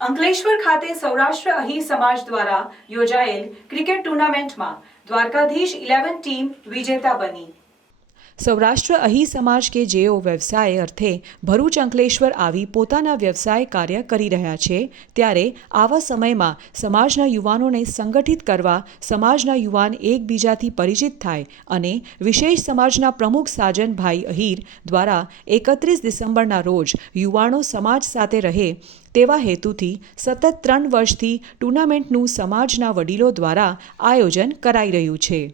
અંકલેશ્વર ખાતે સૌરાષ્ટ્ર અહીર સમાજ દ્વારા યોજાયેલ ક્રિકેટ ટુર્નામેન્ટમાં દ્વારકાધીશ 11 ટીમ વિજેતા બની। સૌરાષ્ટ્ર અહીર સમાજ કે જેઓ વ્યવસાય અર્થે ભરૂચ અંકલેશ્વર આવી પોતાના વ્યવસાય કાર્ય કરી રહ્યા છે, ત્યારે આવા સમયમાં સમાજના યુવાનોને સંગઠિત કરવા, સમાજના યુવાન એકબીજાથી પરિચિત થાય અને વિશેષ સમાજના પ્રમુખ સાજનભાઈ અહીર દ્વારા 31 ડિસેમ્બરના રોજ યુવાનો સમાજ સાથે રહે તેવા હેતુથી સતત 3 વર્ષથી ટુર્નામેન્ટનું સમાજના વડીલો દ્વારા આયોજન કરાઈ રહ્યું છે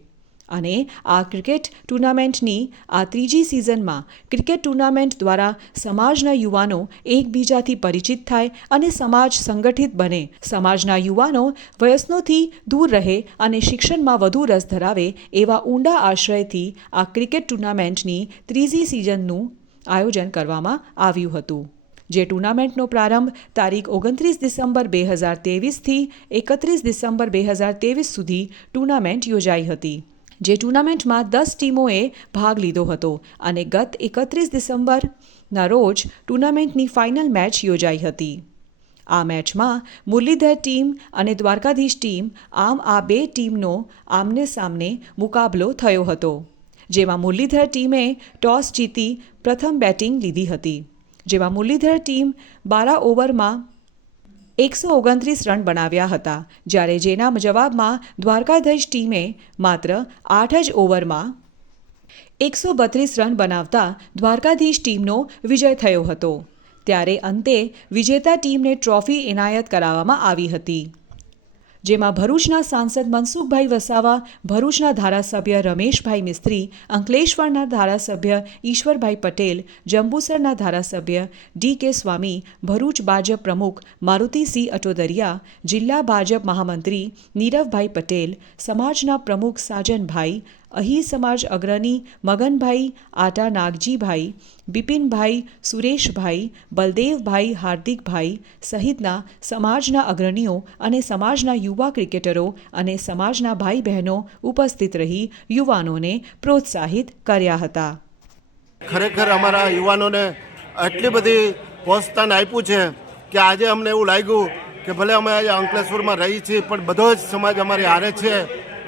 અને આ ક્રિકેટ ટુર્નામેન્ટની આ ત્રીજી સિઝનમાં ક્રિકેટ ટુર્નામેન્ટ દ્વારા સમાજના યુવાનો એકબીજાથી પરિચિત થાય અને સમાજ સંગઠિત બને, સમાજના યુવાનો વ્યસનોથી દૂર રહે અને શિક્ષણમાં વધુ રસ ધરાવે એવા ઊંડા આશયથી આ ક્રિકેટ ટુર્નામેન્ટની ત્રીજી સિઝનનું આયોજન કરવામાં આવ્યું હતું। જે ટુર્નામેન્ટનો પ્રારંભ તારીખ 29 ડિસેમ્બર 2023થી 31 ડિસેમ્બર 2023 સુધી ટુર્નામેન્ટ યોજાઈ હતી। જે ટુર્નામેન્ટમાં 10 ટીમોએ ભાગ લીધો હતો અને ગત 31 ડિસેમ્બરના રોજ ટુર્નામેન્ટની ફાઇનલ મેચ યોજાઈ હતી। આ મેચમાં મુરલીધર ટીમ અને દ્વારકાધીશ ટીમ આ બે ટીમનો આમને સામને મુકાબલો થયો હતો, જેમાં મુરલીધર ટીમે ટોસ જીતી પ્રથમ બેટિંગ લીધી હતી, જેમાં મુરલીધર ટીમ 12 ઓવરમાં 129 રન બનાવ્યા હતા, જ્યારે જેના જવાબમાં દ્વારકાધીશ ટીમે માત્ર 8 જ ઓવરમાં 132 રન બનાવતા દ્વારકાધીશ ટીમનો વિજય થયો હતો। ત્યારે અંતે વિજેતા ટીમને ટ્રોફી એનાયત કરાવવામાં આવી હતી, જેમાં ભરૂચના સાંસદ મનસુખભાઈ વસાવા, ભરૂચના ધારાસભ્ય રમેશભાઈ મિસ્ત્રી, અંકલેશ્વરના ધારાસભ્ય ઈશ્વરભાઈ પટેલ, જંબુસરના ધારાસભ્ય ડી.કે. સ્વામી, ભરૂચ ભાજપ પ્રમુખ મારુતિસિંહ અટોદરિયા, જિલ્લા ભાજપ મહામંત્રી નીરવભાઈ પટેલ, સમાજના પ્રમુખ સાજનભાઈ, અહીર સમાજ અગ્રણી મગનભાઈ આટા, નાગજીભાઈ, બિપિનભાઈ, સુરેશભાઈ, બલદેવભાઈ, હાર્દિકભાઈ સહિતના સમાજના અગ્રણીઓ અને સમાજના યુવા ક્રિકેટરો અને સમાજના ભાઈ બહેનો ઉપસ્થિત રહી યુવાનોને પ્રોત્સાહિત કર્યા હતા। ખરેખર અમારા યુવાનોને આટલી બધી પ્રોત્સાહન આપ્યું છે કે આજે અમને એવું લાગ્યું કે ભલે અમે આજે અંકલેશ્વરમાં રહી છીએ પણ બધો જ સમાજ અમારી હારે છે।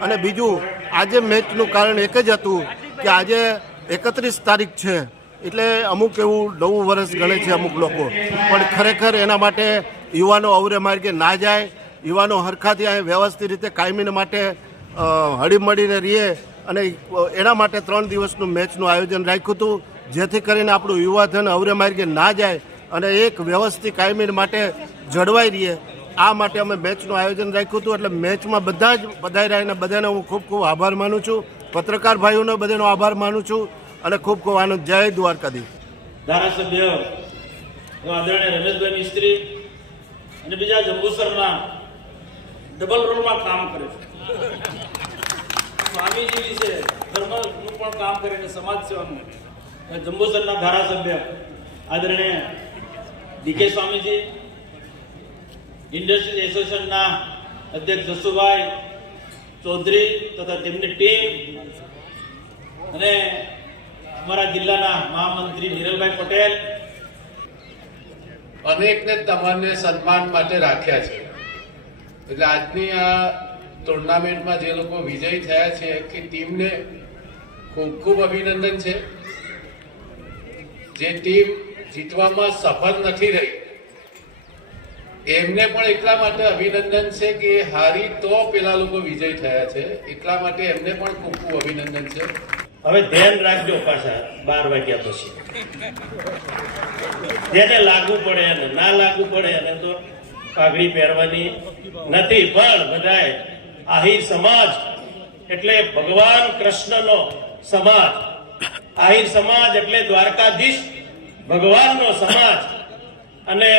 અને બીજું, આજે મેચનું કારણ એક જ હતું કે આજે 31 તારીખ છે, એટલે અમુક એવું નવું વર્ષ ગણે છે અમુક લોકો, પણ ખરેખર એના માટે યુવાનો અવરે માર્ગે ના જાય, યુવાનો હરખાથી અહીં વ્યવસ્થિત રીતે કાયમી માટે હળીમળીને રહીએ અને એના માટે 3 દિવસનું મેચનું આયોજન રાખ્યું હતું, જેથી કરીને આપણું યુવાધન અવરે માર્ગે ના જાય અને એક વ્યવસ્થિત કાયમી માટે જળવાઈ રહીએ। આ માટે અમે મેચનું આયોજન રાખ્યું હતું। એટલે મેચમાં બધા જ પધાર્યા અને બધાને હું ખૂબ ખૂબ આભાર માનું છું, પત્રકાર ભાઈઓનો બધાનો આભાર માનું છું અને ખૂબ ખૂબ આનંદ। જય દ્વારકાધીશ। ધારાસભ્ય આદરણીય રમેશભાઈ મિસ્ત્રી અને બીજા જંબુસરના ડબલ રોલમાં કામ કરે છે, સ્વામીજી વિશે ધર્મનું પણ કામ કરે છે, સમાજ સેવાનું। જંબુસરના ધારાસભ્ય આદરણીય ડી.કે. સ્વામીજી, ઇન્ડસ્ટ્રીઝ એસોસિએશનના અધ્યક્ષ જસુભાઈ ચૌધરી તથા તેમની ટીમ અને અમારા જિલ્લાના મહામંત્રી નીરલભાઈ પટેલ અનેકને તમામને સન્માન માટે રાખ્યા છે। એટલે આજની આ ટુર્નામેન્ટમાં જે લોકો વિજયી થયા છે કે ટીમને ખૂબ ખૂબ અભિનંદન છે। જે ટીમ જીતવામાં સફળ નથી રહી એમને પણ એટલા માટે અભિનંદન છે કે હારી તો પેલા લોકો વિજય થયા છે, એટલા માટે એમને પણ ખૂબ ખૂબ અભિનંદન છે। હવે ધ્યાન રાખજો, પાછા 12 વાગ્યા પછી જેને લાગુ પડે અને ના લાગુ પડે અને તો પાઘડી પહેરવાની નથી, પણ બધાએ આહિર સમાજ એટલે ભગવાન કૃષ્ણનો સમાજ, આહિર સમાજ એટલે દ્વારકાધીશ ભગવાનનો સમાજ, અને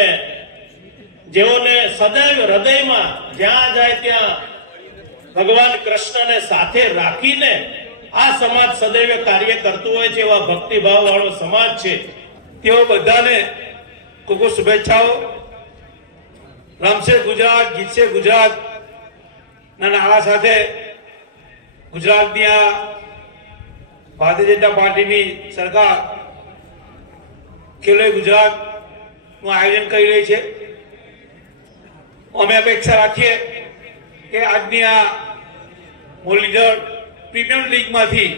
જેઓને સદૈવ હૃદયમાં જ્યાં જાય ત્યાં ભગવાન કૃષ્ણને સાથે રાખીને આ સમાજ સદૈવ કાર્ય કરતું હોય છે, એવા ભક્તિભાવ વાળો સમાજ છે। તેઓ બધાને ખૂબ ખૂબ શુભેચ્છાઓ। રમશે ગુજરાત, જીતશે ગુજરાત ના નારા સાથે ગુજરાતની આ ભારતીય જનતા પાર્ટીની સરકાર ખેલો ગુજરાતનું આયોજન કરી રહી છે। અમે અપેક્ષા રાખીએ કે આજની આ મુરલીધર પ્રીમિયર લીગમાંથી